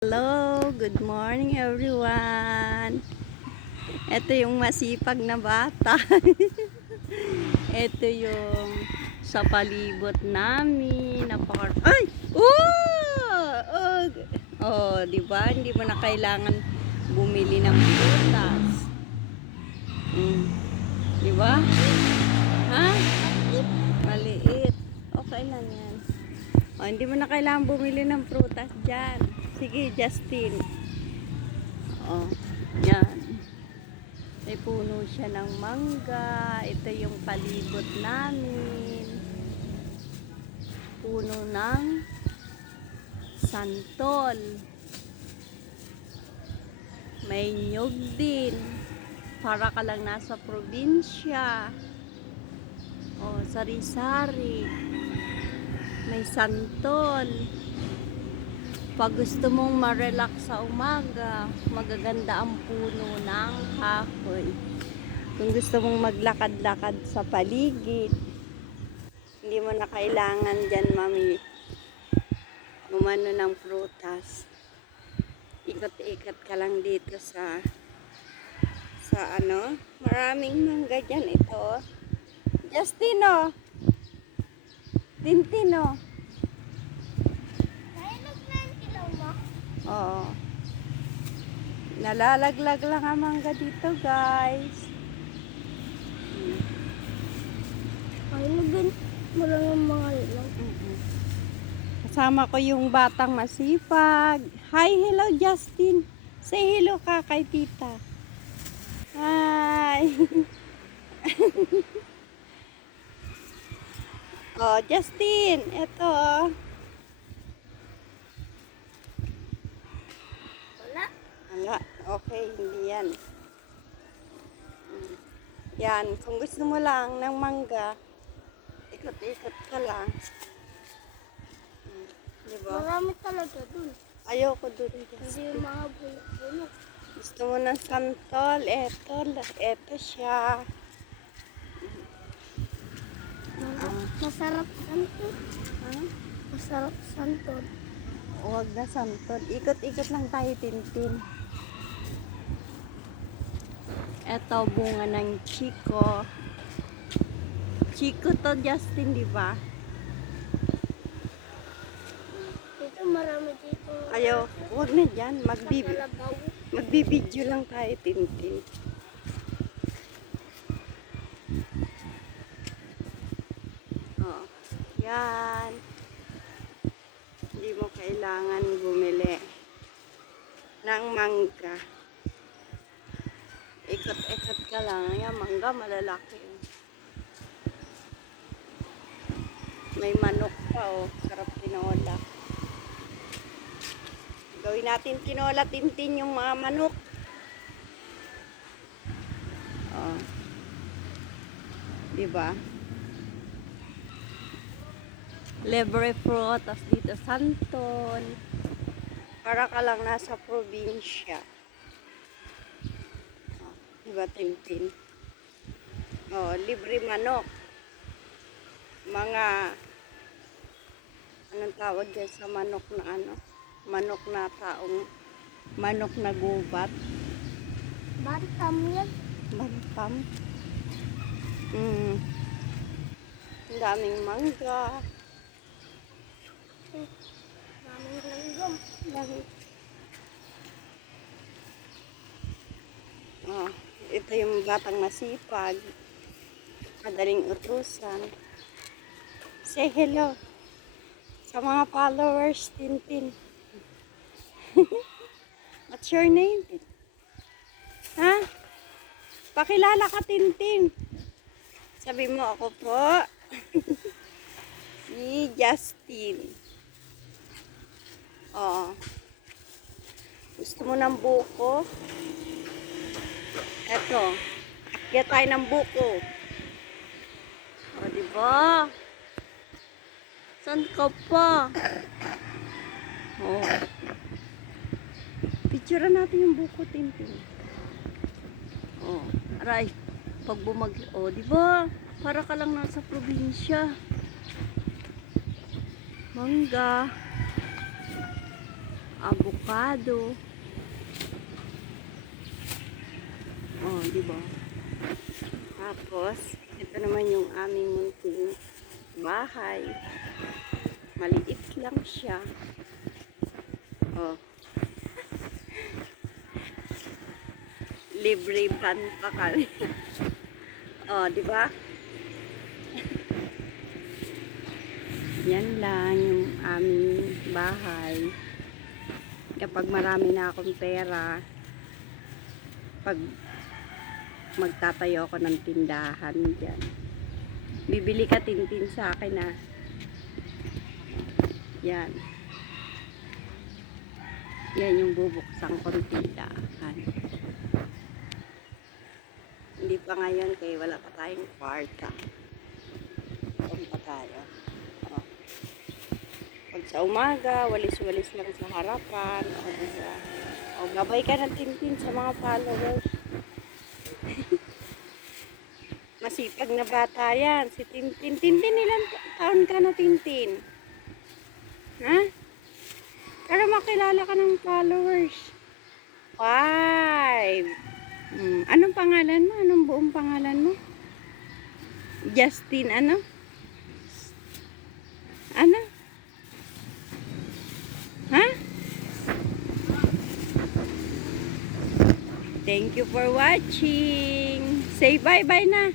Hello, good morning everyone. Ito yung masipag na bata. Ito yung sa palibot namin. Ay! Oh, di ba? Hindi mo na kailangan bumili ng prutas. Di ba? Ha? Maliit. Okay lang yan. Oh, hindi mo na kailangan bumili ng prutas dyan. Sige, Justin. Oh, yan. May puno siya ng mangga. Ito yung palibot namin. Puno ng santol. May nyug din. Para ka lang nasa probinsya. Oh, sari-sari. May santol. Pag gusto mong ma-relax sa umaga, magaganda ang puno ng kahoy. Kung gusto mong maglakad-lakad sa paligid, hindi mo na kailangan dyan, mami, umano ng prutas. Ikot-ikot ka lang dito sa ano, maraming mangga dyan. Ito, Justino, Tintino. Oo. Nalalaglag lang ang mangga dito, guys. Ay, nagin mo lang ang mga ilaw. Kasama ko yung batang masipag. Hi, hello, Justin. Say hello ka kay tita. Hi. Oh, Justin. Ito, oh. Wala. Okay, hindi yan. Yan, kung gusto mo lang ng mangga, ikot-ikot ka lang. Diba? Marami talaga dun. Ayoko dun. Hindi yung mga bulok-bulok. Gusto mo ng santol? Eto siya. Masarap santol. Huh? Masarap santol. Huwag na santol. Ikot-ikot lang tayo, Tintin. Eto, bunga ng chiko. Chiko to, Justin, di ba? Dito marami dito. Ayaw, huwag na dyan. Kalabaw. Magbibideo lang tayo, Tintin. Oh, yan. Hindi mo kailangan bumili ng mangga. Ikot-ikot ka lang. Yan, mangga malalaki. May manok pa, oh. Sarap tinola. Gawin natin tinola, Tintin, yung mga manok. Oh. Diba? Libre fruit, tapos dito santol. Para ka lang nasa probinsya. Oh, diba, Tintin? Oh, libre manok. Mga anong tawag dyan sa manok na ano? Manok na taong manok na gubat. Bantam yan. Bantam. Ang daming mangga. Daming langgam. Oh, ito yung batang masipag. Madaling utusan. Say hello sa mga followers, Tintin. What's your name? Ha? Pakilala ka, Tintin. Sabi mo, ako po. Si Justin. Oo. Gusto mo ng buko? Eto. Akyat tayo ng buko. O, diba? Saan ka pa? O. Picturean natin yung buko, Tintin. O. Aray. Pag o, diba? Para ka lang nasa probinsya. Mangga. avocado. Oh, di ba? Tapos, ito naman yung aming munting bahay. Maliit lang siya. Oh. Libre van pa kami. Oh, di ba? Yan lang yung aming bahay. Kapag marami na akong pera, pag magtatayo ako ng tindahan dyan, bibili ka tintin sa akin ah. Yan. Yan yung bubuksan kong tindahan. Hindi pa ngayon kaya wala pa tayong kwarta. Kung pa tayo. Oh. Pag sa umaga, walis-walis lang sa harapan. O, diba? O, gabay ka ng tintin sa mga followers. Masipag na bata yan. Si Tintin. Tintin, ilang taon ka na, Tintin? Ha? Para makilala ka ng followers. 5. Anong pangalan mo? Anong buong pangalan mo? Justin ano? Ano? Ha? Thank you for watching. Say bye-bye na.